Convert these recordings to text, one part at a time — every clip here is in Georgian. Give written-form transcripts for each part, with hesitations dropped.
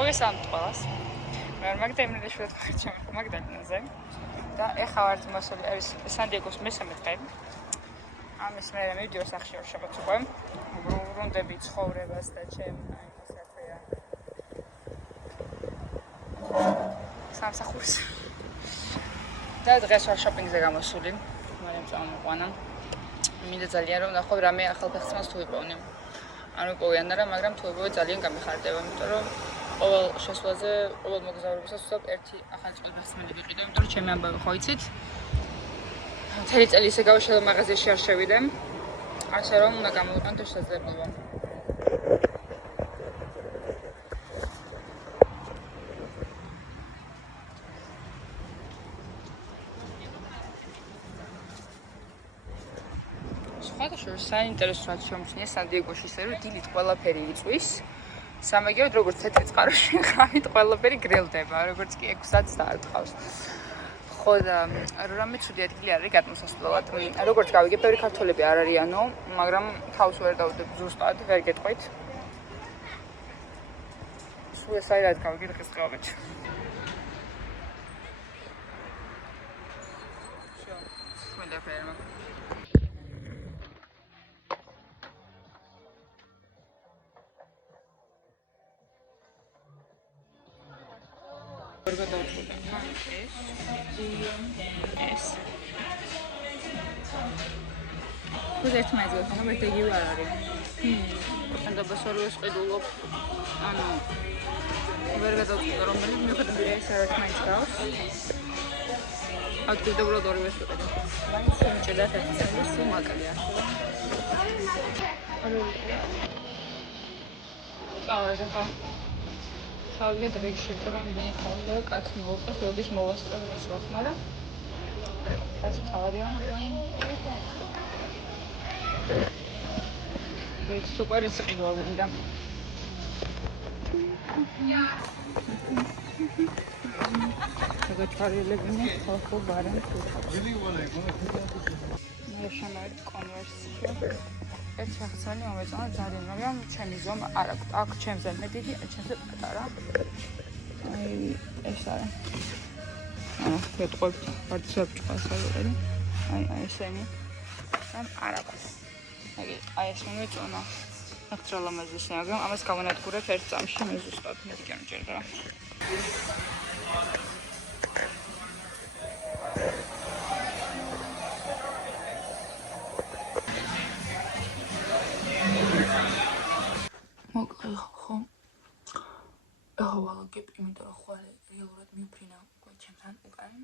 მოგესალმებით ყველას. მე ვარ მაგდა იმრელიშვილი ვარ ჩემი მაგდალინაზე და ეხლა ვარ მოსული არის სან-დიეგოს მესამე დღე. ამის მე მივიდიო სახში ორ შაბათს უკვე. ვრუნდები ცხოვრებას და ჩემ ისეთია. სამსახურს. და დღეს ვარ შოპინგზე გამოსული. მაგრამ წამოყვანა. მინდა ძალიან რომ ნახო რამე ახალ ფეხსაცმელს თუ ვიპოვნი. არ ვიპოვიან არა, მაგრამ თუ ვიპოვე ძალიან გამიხარდება, იმიტომ რომ ყოველ შესვლაზე, ყოველ მოგზაურობასაც ვსვამ ერთი ახალი ფეხსაცმელი ვიყიდო, იმიტომ რომ ჩემი ამბავი ხო იცით. მთელი წელი ისე გავაშალე მაღაზიაში არ შევიდე. ასე რომ უნდა გამოვიყენო შესაძლებლობა. სხვადასხვა საინტერესო რაც შემჩნია სან-დიეგოში ისე რომ დილით ყველაფერი იწვის. სამაგიეროდ როგორც თეთრი წყაროში ღამით ყველაფერი გრილდება, როგორც კი 6 საათს დაარტყავს. ხო და რამე ცუდი ადგილი არის გადმოსასვლელად. როგორც გავიგე, ბევრი ქართველები არ არიანო, მაგრამ თავს ვერ დავდებ ზუსტად, ვერ გეტყვით. სულ ეს არის რაც გავიგე დღესდღეობით. ეს უზეთ მაიზე ხომ მე იგივე არ არის. ანდაბას ორივე შეყიდულობ. ანუ ვერ გადავწყვიტე რომელი მიუხედავად ეს არის მაინც გავს. აქტივდებლად ორივე შეყიდე. მაინც შემჭირდა ეს სულ მაგალია. ახლა თავი დრექში და მე ხალხო კაც მოვყოს როდის მოვასწრებს მაგრამ ეს თავია ეს სუპერ ისყიდველი და გაგაჩარილებინე ხალხო ბარემ მე შემარ კონვერსია ეს ფეხსაცმელი მომეწონა ძალიან, მაგრამ ჩემი ზომა არ აქვს. აქ ჩემზე მე დიდი, ჩემზე პატარა. აი ეს არის. ვეტყვებთ, ვარდისებ ჭყას არის. აი ესენი. ამ არ აქვს. აი ეს მომეწონა. ნახტრალამაზის, მაგრამ ამას გავანადგურებ ერთ წამში მე ზუსტად მეტი კი არ მჭირდა. ვალაგებ, იმიტომ რომ ხვალ რეალურად მივფრინა უკვე ჩემთან უკან.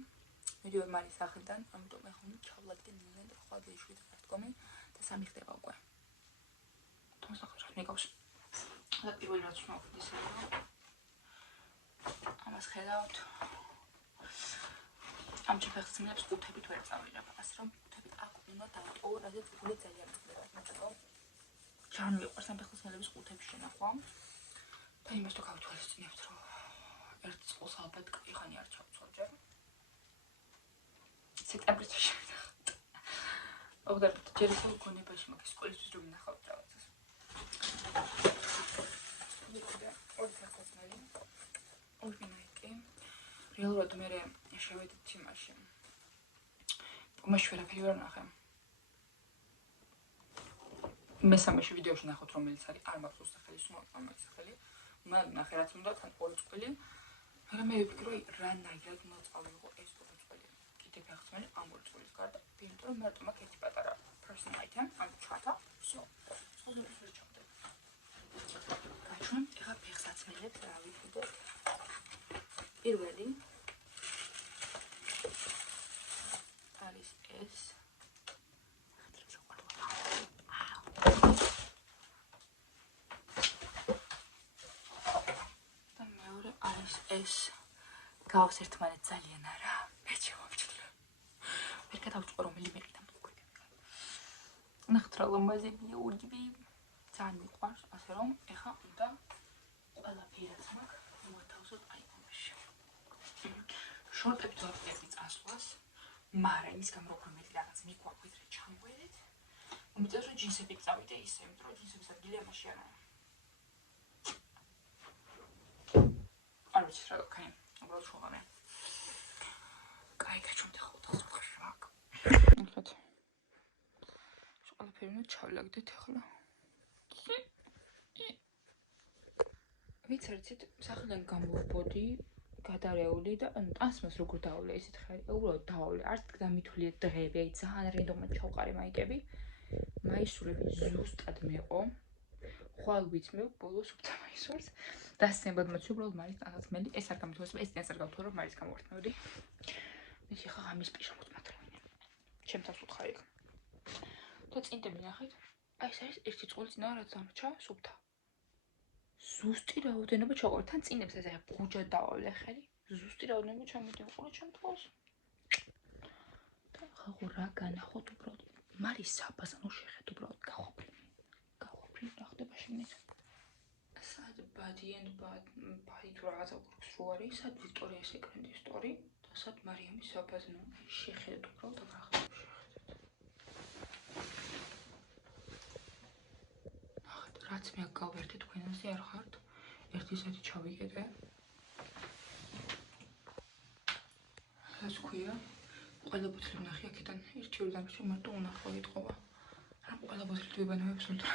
მიდივარ მარის სახლიდან, ამიტომ ეხლა ჩავლაგდე ნინენ და ხვალ გეშვიდე ერთგომი და სამი ხდება უკვე. თუმცა ხარ მეკავს. და პირველი რაც მოვხდი ისე ამას ხედავთ. ამ ფეხსაცმელებს ყუთებით ვერ წავიღებ, ასე რომ ყუთებით აქ უნდა დავტოვო, რადგან გული ძალიან მწყდება, მაგრამ ჯან მიყვარს ამ ფეხსაცმელების ყუთების შენახვა. და იმას თუ გავთვალისწინებთ, რომ ერთ წყულს ალბათ კაიხანი არ ჩავწვალ ჯერ. სექტემბერში შევიდეთ. მოგდარდეთ ჯერ ისე გონებაში მაგის სკოლისთვის რომ ნახავთ რაღაცას. ორი ფეხსაცმელი. ორგინაიკი. რეალურად მე შევედით იმაში. პომაში ვერაფერი ვერ ნახე. მესამეში ვიდეოში ნახოთ რომელიც არის არ მაქვს უსახელი, სულ სახელი. ნახე რაც უნდა თან ორი წყვილი. მაგრამ მე ვფიქრობ რა ნაირად უნდა წავიღო ეს ორი წყვილი. კიდე ფეხსაცმელი ამ ორი წვილის გარდა, იმიტომ რომ მარტო მაქვს ერთი პატარა personal item, ან ჩათა, всё. სულ ვერ ჩავდებ. გაჩვენ ეხა ფეხსაცმელებს რა ვიფიქროთ. პირველი არის ეს ეს გავს ერთმანეთს ძალიან არა. მე ჩემოვჭრე. ვერ გადავწყვე რომელი მეყიდა უკვე. ნახტრალამაზებია ორივე. ძალიან მიყვარს, ასე რომ ეხა უნდა ყველაფერი რაც მაქვს მოათავსოთ აი ამაში. შორტები დავწერდი წასვლას, მაგრამ იმის გამო რომ მე რაღაც მიყვარს რა ჩამოვედით. უმეტეს რომ ჯინსები წავიდე ისე, იმიტომ რომ ჯინსების ადგილი ამაში არა. გაჩის რა გქენი. უბრალოდ შუღამე. კაი, გაჩვენე ხოლმე ხარ. ნახეთ. ყველაფერი უნდა ჩავლაგდეთ ახლა. ვიცით, სახელიდან გამოვბოდი, გადარეული და ტანსმას როგორ დავავლე ისეთ ხარ. უბრალოდ დავავლე. არც დამითვლია დღეები, აი ძალიან რენდომად ჩავყარე მაიკები. მაისურები ზუსტად მეყო. ხვალ ვიცმევ, ბოლოს უბრალოდ მაისურს. დასცინებად მოწვი უბრალოდ მარის ტანსმელი. ეს არ გამithoseba, ეს წინას არ გავთვალე, რომ მარის გამოვართმევდი. მის ხა ღამის პიშა მოწმათრავინე. ჩემთავს უთხარი იქ. და წინდები ნახეთ. აი ეს არის ერთი წყვილი წინა რაც დამრჩა სუფთა. ზუსტი რაოდენობა ჩაყოლე. თან წინებს ეს აი ბუჯად დავავლე ხელი. ზუსტი რაოდენობა ჩამიდიყურე ჩემ თვალს. და ხა რა განახოთ უბრალოდ. მარის საბაზანო შეხედ უბრალოდ გახვაფრინე. რა ხდება შეგნით? სად ბადი and ბადი თუ რაღაცა გვაქვს რო არის, სად ვიქტორიას ეკრანდის სტორი და სად მარიამის საბაზნო შეხედეთ უბრალოდ რა ხდება შეხედეთ. ნახეთ, რაც მე გავერთე თქვენაზე არ ხართ. ერთი საათი ჩავიკეტე. რას ქვია? ყველა ბოთლი ვნახე აქედან ერთიორი დამრჩა მარტო უნახო იტყობა. რა ყველა ბოთლი ვიბანავებს ულტრა.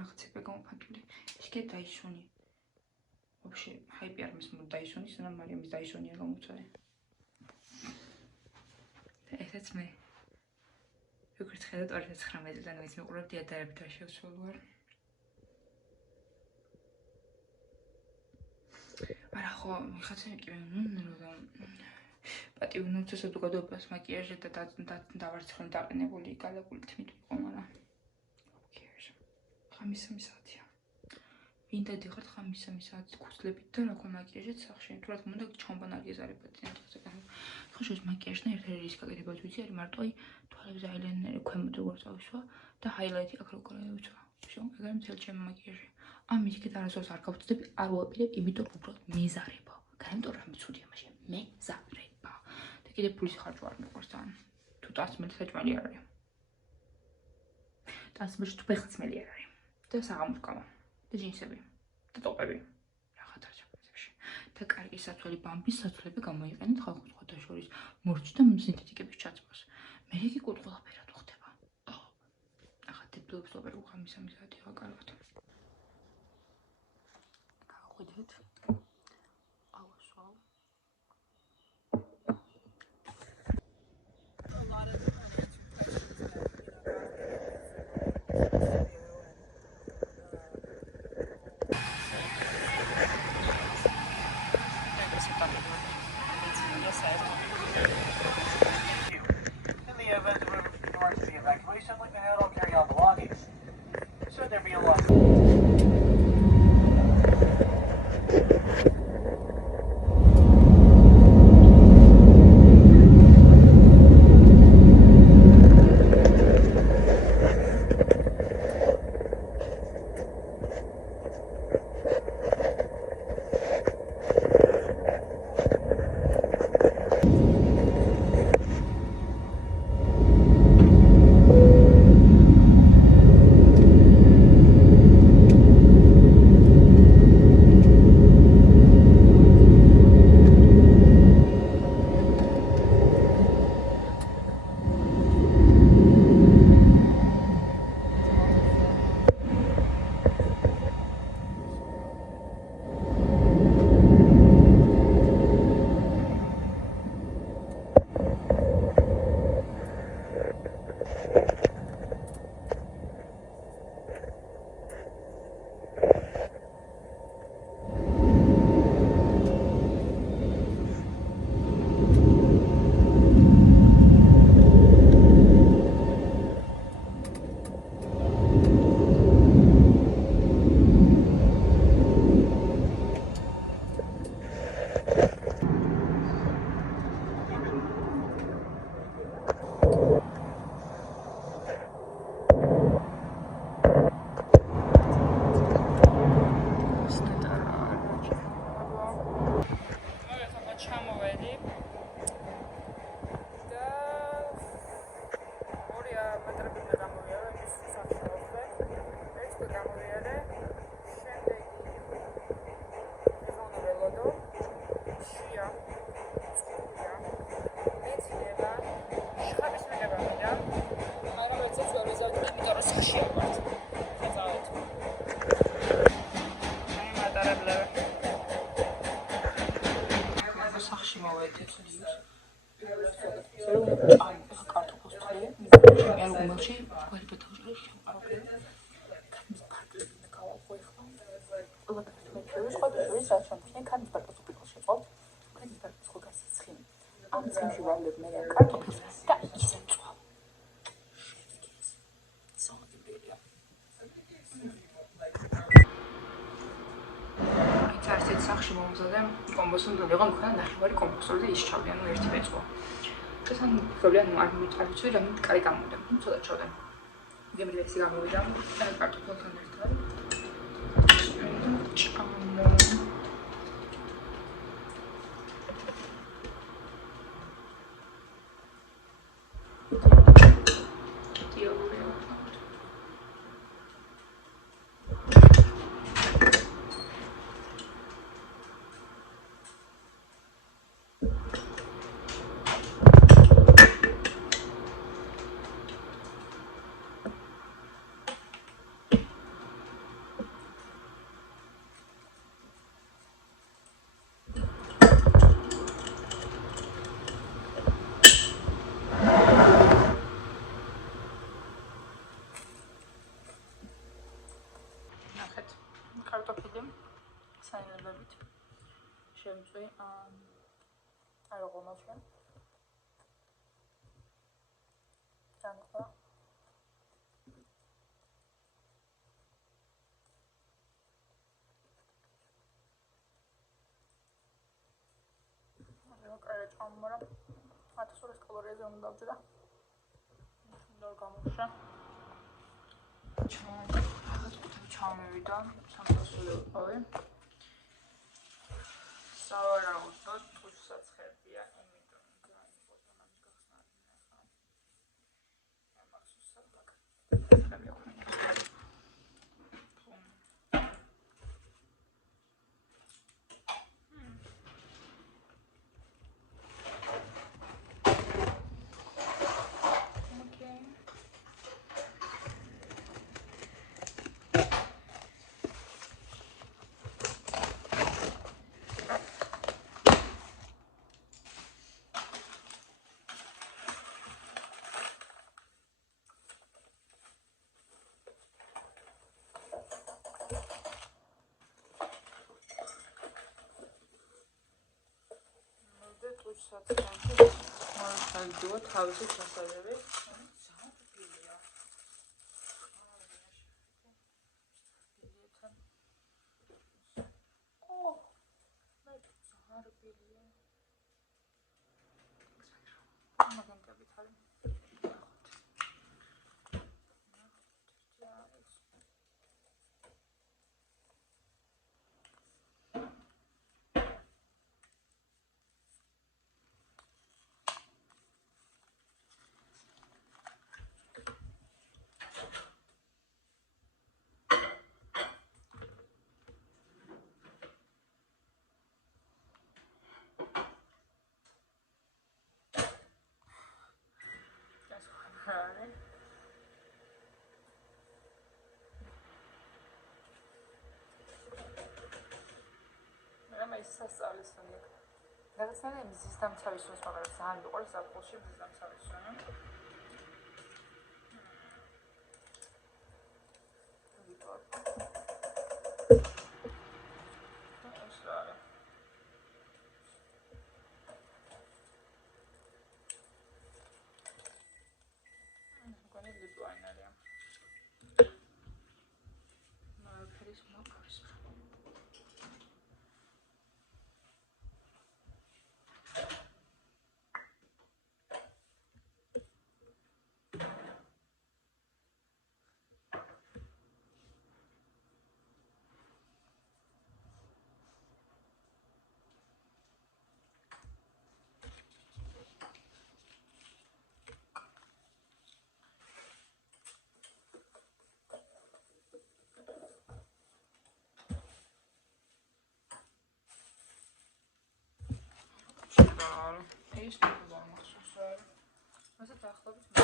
რაღაცები გამოფანტული. ისე დაისონი. Вообще, хайпი არ მისმოდა დაისონის, მაგრამ მარიამის დაისონია გამოცვალე. და ესეც მე. როგორც ხედავთ 2019-დან ვიცი მეყურებდი ადარებით რა შევცვალ ვარ. არა ხო, ხაცენ კი ნუ პატიუნოცესა თუ გადაობას მაკიაჟი და დავარცხნ დაყენებული გალაკული თმით იყო, მაგრამ ხამის-სამი საათია. ვინდა დიხართ ხამის-სამი საათი ქუსლებით და რა ქვია მაკიაჟით სახში. თუ რა თქმა უნდა ჩამბანარი ეზარებათ წინათღისგან. ხო შეიძლება მაკიაჟთან ერთ-ერთი რისკი გაკეთებათ ვიცი არის მარტო აი თვალებზე აილაინერი ქვემოთ როგორ წავისვა და ჰაილაითი აქ როგორ ავიცვა. შო, ეგრე მთელი ჩემი მაკიაჟი. ამის იქით არასდროს არ გავწდები, არ ვაპირებ, იმიტომ უბრალოდ მეზარება. გაიმეორე რა მიცუდია მაშინ. მეზარება. და კიდე ფულის ხარჯვა არ მიყვარს ძალიან. თუ ტანსმელი საჭმელი არ არის. ტანსმელი თუ ფეხსმელი არ არის. და საღამოთკავა და ჯინსები და ტოპები რაღაცა ჩაკეთებში და კარგი საცველი ბამბის საცვლები გამოიყენეთ ხალხო სხვათა შორის მორჩი და სინთეტიკების ჩაცმას. მე იგი ყველაფერად ხდება. ახლა დიპლომის ოპერა ხამის-სამი საათი ვაკაროთ. გავყვიდეთ. ავასვალ. არის, რაც შემდგენ ქარნის ბარტოს უპირკოს შეწყობ. ქარნის ბარტოს ხო გასიცხიმ. ამ წამში ვავლებ მე კარტოფილს და ისე წვავ. სამაგებელია. Იცით სახში მომზადე კომბოსი უნდა ვიყო მქონდა ნახევარი კომბოსური და ისჩავდი, ანუ ერთი მეწყო. Თან პრობლემა არ ვიცი რა მე კარი გამოვიდა. ცოტა ჩავდე. გემრიელი გამოვიდა. კარტოფილთან ერთად. Kartofili საინებებით შემწვი არღომაში თანხა კაი ჩამორა 1200 კალორიაზე უნდა დავჭირა და გამოშა ჩამოვიდა სამწუხაროდ ვიყავი სავარაუდოდ თუშსაცხებია იმიტომ გაიფოთა მან გახსნა ახლა მახსოვსად გაკეთებია I'll თავისი ჩასავები ზარბილია. ზარბილია. მაგანტებით არის. სასწავლის ფონი. რაღაცნაირად მზის დამცავის დროს მაგრამ ძალიან მიყვარს ზაფხულში მზის დამცავის ზონა. ის ნებობა მახსოვს რა. ასე დაახლოებით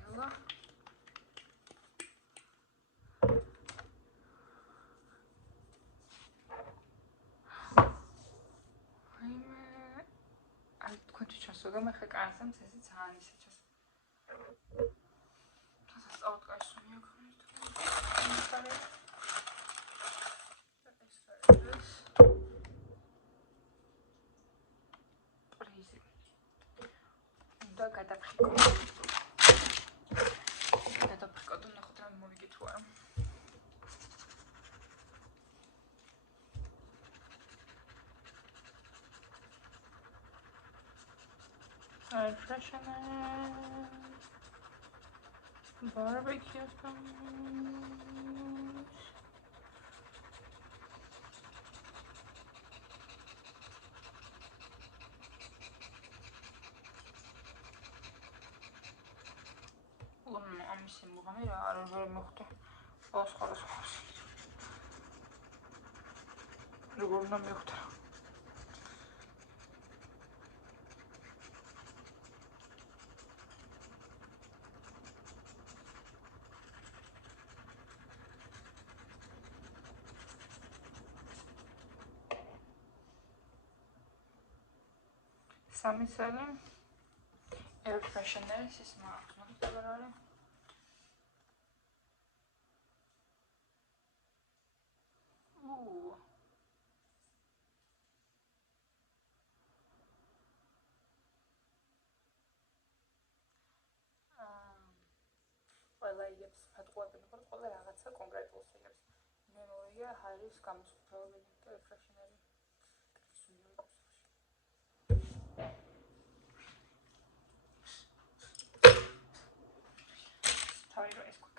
ყველა. აი თქვენთვის ჩასვლა მე ხე კანსამ წესი ძალიან ისე ჩას. დასწავლოთ კაშუნია ქონით. პრიზი. და გადაფრიკო. გადაფრიკო და ნახოთ რა მოვიგე თუ არა. Freshener, barbecue spice. ამის მოგამი რა არ მოხდა. სხვა. როგორ უნდა მივხვდა. Sami Salim air freshener is smart. Ooh. Ყველა იგებს ფატყუებენ, ხოლმე ყველა რაღაცა კონკრეტულს იგებს. მე მოვიგე ჰარის გამოსხმელი air freshener-ი. Sorry, it's quick.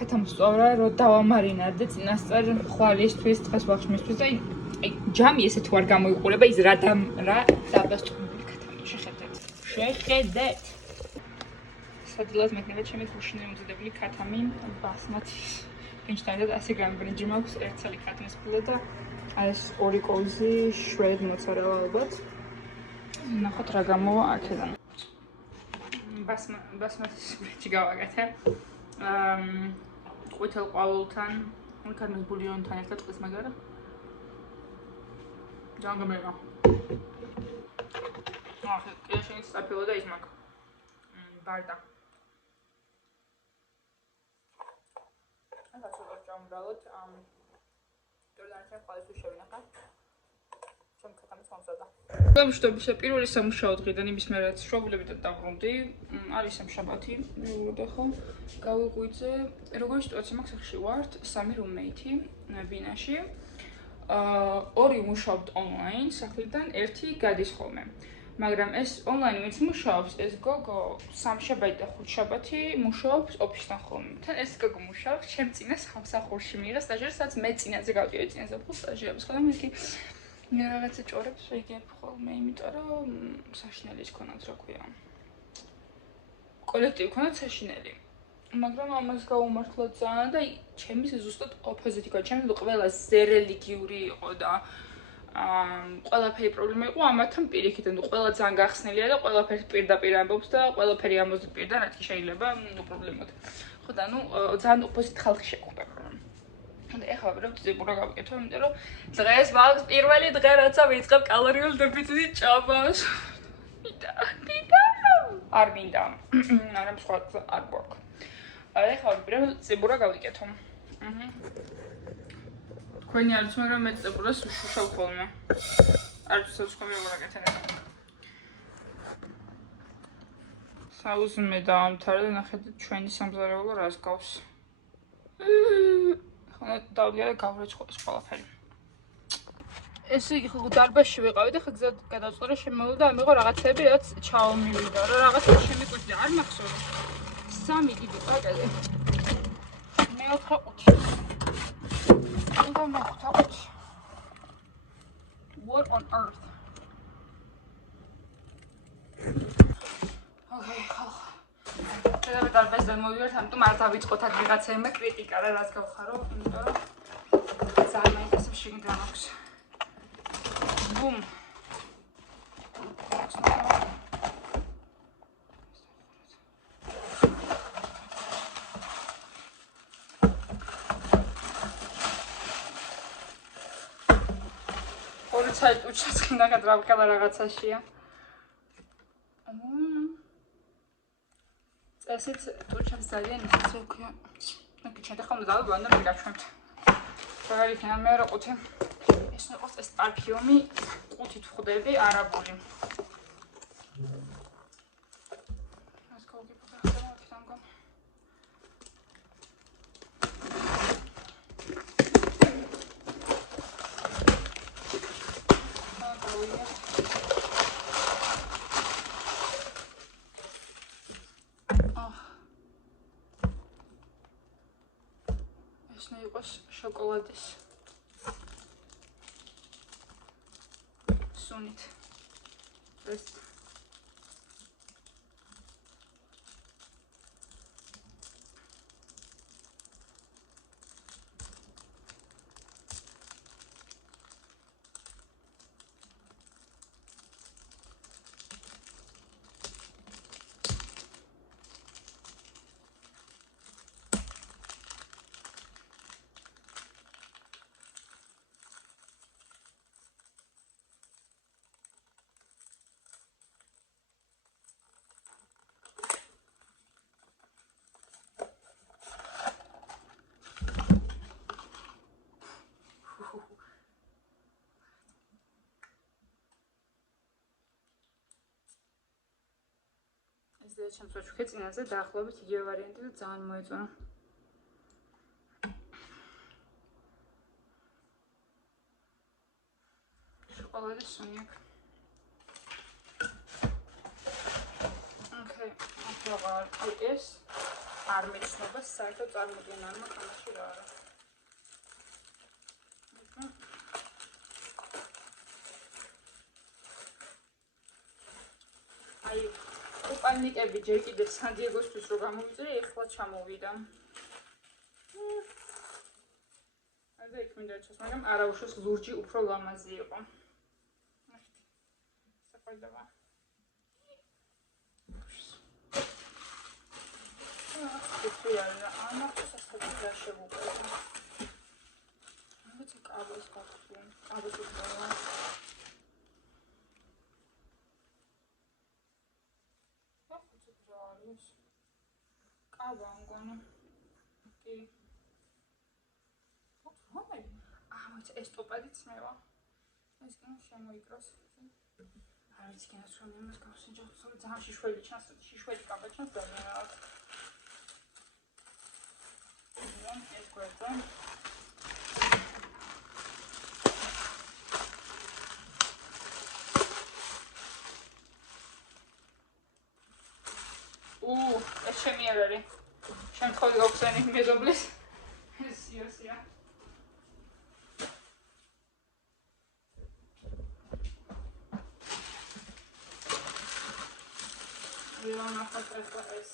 Ხეთამსწორა რომ დავამარინარდე წინასწარ ხვალისთვის დღეს ვახშმისთვის და აი ჯამი ესე თუ არ გამოიყურება ის რა დაბასტუმული ქათამი შეხედეთ სადღაც მეკნება ჩემი გუშინი მომზადებული ქათამი ბასმათი ფინჩტაინდა 100 გრამი ბრინჯი მაქვს ერთ წელი ქათმის ფულა და ეს ორი კოვზი შვედ მოცარელა ალბათ ნახოთ რა გამოვა აქედან ბასმათის ბრინჯი გავაკეთე ყვითელ ყვავილთან, ქართმის ბულიონთან ერთად წყლის მაგარა. ძალიან გამერა. ახლა კეშენის საფილო და ის მაგ. ბარდა. ახლა ცოტა ჯამბრალოთ დოლართან ხვალის შევინახა. ჩემ ქათამის მომზადა. გამშვიდობისა პირველი სამუშაო დღიდან იმის მე რაც შუაგულებიდან დავბრუნდი, არის სამშაბათი, ხო? გავიღვიძე, როგორი სიტუაცია მაქვს ახში ვართ, 3 რუმეითი ბინაში. ორი მუშაობთ ონლაინ სახლიდან, ერთი გადის ხოლმე. მაგრამ ეს ონლაინ ვინც მუშაობს, ეს გოგო სამშაბათი და ხუთშაბათი მუშაობს ოფისთან ხოლმე. თან ეს გოგო მუშაობს, ჩემ წინა სამსახურში მიიღეს სტაჟიერი, სადაც მე წინაზე გავდივარ წინაზე სტაჟიებს, ხოლმე მე მე რაღაცა ჭორებს ვიგებ ხოლმე, იმიტომ რომ საშინელი გქონათ, რა ქვია. კოლექტივი გქონათ საშინელი. მაგრამ ამას გაუმართლა ძალიან და ჩემი ზუსტად ოპოზიტი გქონდა. ჩემი ყველა ზერელიგიური იყო და ყველაფერი პრობლემა იყო ამათთან პირიქით, ანუ ყველა ძალიან გახსნილია და ყველაფერს პირდაპირ ამბობს და ყველაფერი ამბობს პირდან, რაც კი შეიძლება, პრობლემად. ხო და ანუ ძალიან ოპოზიტ ხალხი შეგვხვდა. და ეხლა ვიბრალოდ ზებურა გავიკეთო, იმიტომ რომ დღეს მაქვს პირველი დღე, რაცა ვიწყებ კალორიულ დეფიციტით ჭამას. დიდა. არ მინდა. არა სხვა არ გვაქვს. ეხლა ვიბრალოდ ზებურა გავიკეთო. თქვენი არც მაგრამ მე ზებურას უშუშავ ხოლმე. არც ცოცხლები ვაკეთებ. საუზმე დაამთავრა და ნახეთ ჩვენი სამზარეულო რას გავს. ხა დავდგა და გავრეცხოს ყველაფერი. ესე იგი ხო დარბაზში ვიყავი და ხა გზად გადავწყვეტე შემოვიდა და ამიღო რაღაცები რაც ჩაომივიდა რა რაღაცა შემიკვეთდა არ მახსოვს. 3 დიდი პაკეტი. მეოთხე ყუთი. უნდა მეხუთე ყუთი. What on earth? Okay, ხალხ. და დარბაზიდან მოვიდეთ, ამიტომ არ დავიწყოთ აქ ვიღაცაებმა კრიტიკა რა რას გავხარო, იმიტომ რომ ძალიან მაინტერესებს შეგიძლია მაქვს. Boom. ორი საით უჩაცხინა გადრავყელა რაღაცაშია. ესეც ტუჩებს ძალიან ისე უქია. ნაკი ჩადა ხომ დავიბო და მე გაჩვენთ. რა იქნება მეორე ყუთი. ეს ნყოს ეს პარფიუმი ყუთით ვხვდები არაბული. ას კოგი ფოტოხდება თანგონ. ეს ნეიყოს შოკოლადის სუნით. ეს ეს ჩემს ვაჩუქე წინაზე დაახლოებით იგივე ვარიანტი და ძალიან მოეწონა. შოკოლადის სუნი აქვს. Okay, ახლა ეს არ მეცნობა საერთოდ წარმოგიდგენ არმა კამაში რა არა. აი პანიკები ჯერ კიდევ სან-დიეგოსთვის რო გამოვიწრე, ეხლა ჩამოვიდა. ასე იქ მინდა ჩას, მაგრამ არაუშავს ლურჯი უფრო ლამაზი იყო. ნახეთ. საყოდება. ამას სასწრაფოდ შევუყურებ. ამით კაბელს გავხსნი. კაბელს უბრალო. კაბა მგონი. კი. ოფ, ეს ტოპადიც მევა. ეს კი შემოიკროს. არ ვიცი რა სულ იმას გავსინჯო, ძალიან შიშველი ჩანს, შიშველი კაბა ჩანს და რაღაც. ეს გვერდზე. ეს ჩემი არ არის. შემთხვევით გავხსენი მეზობლის. ეს სიოსია. ვიღან ახლა ეს.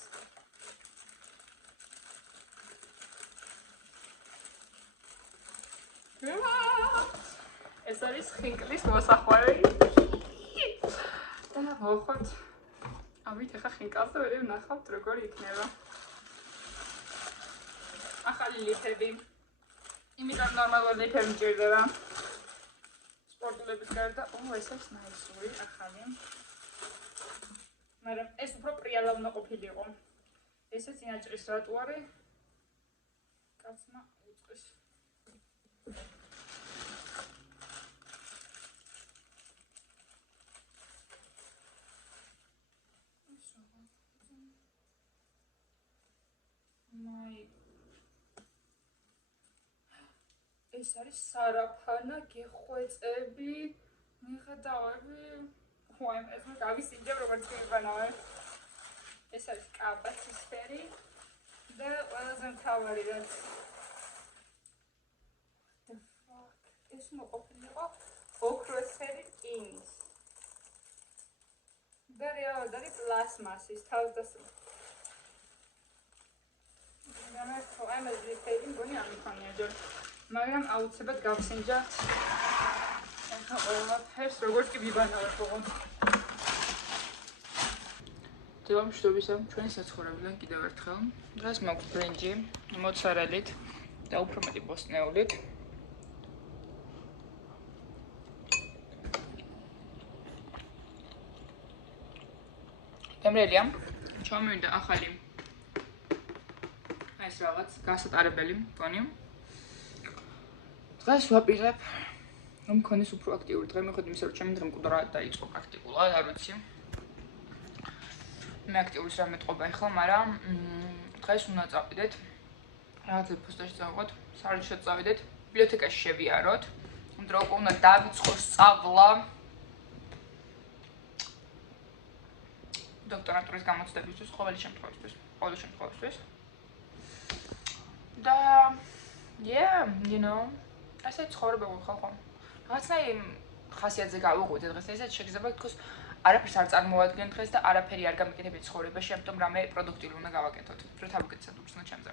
ეს არის ხინკლის მოსახვევი. და მოხოთ. ამით ახლა ხინკალზე ვერ ვნახავთ როგორ იქნება. ახალი ლიფები. იმიტომ ნორმალური ლიფები მჭირდება. სპორტულების გარდა, ეს არის ნაისური ახალი. მაგრამ ეს უფრო პრიალა უნდა ყოფილიყო. ესეც ინაჭრის რატუარი. კაცმა უწყის. 1 ეს არის სარაფანა, გეხვეწები, მიხედავები. ხუაიმ ეს მე გავისინჯებ როგორც მიბანავე. ეს არის კაბათისფერი და ყველაზე მთავარი რაც ეს მოყოფილიყო ოქროსფერი რკინის. და რეალურად არის პლასმასის თავდასხმა. ამ ეს რიფეილი მგონი ამიქონია ჯერ. მაგრამ აუცილებლად გავსინჯათ. ახლა ყველაფერს როგორც კი ვიბანავებ ოღონდ. დილამშვიდობისა ჩვენი საცხოვრებიდან კიდევ ერთხელ. დღეს მაქვს ბრინჯი, მოცარელით და უფრო მეტი ბოსტნეულით. გემრიელია, ჩამოვიდა ახალი ეს რაღაც გასატარებელი მგონი. დღეს ვაპირებ რომ მქონდეს უფრო აქტიური დღე, მიუხედავად იმისა, რომ ჩემი დღე მკვდრად დაიწყო პრაქტიკულად, არ ვიცი. მე აქტიურს რა მეტყობა ახლა, მაგრამ დღეს უნდა წავიდეთ. რაღაცა ფოსტაში წავიღოთ, სარჩოდ წავიდეთ, ბიბლიოთეკაში შევიაროთ. იმიტომ რომ უნდა დავიწყოს სწავლა. დოქტორატურის გამოცდებისთვის, ყოველი შემთხვევისთვის. და ასე ცხოვრება ხალხო. რაღაცნაირი ხასიათზე გავიღვიძე დღეს, ესეც შეიძლება თქოს არაფერს არ წარმოადგენთ დღეს და არაფერი არ გამიკეთებთ ცხოვრებაში, ამიტომ რამე პროდუქტიული უნდა გავაკეთოთ. რომ თავგეცადოთ უცნო ჩემზე.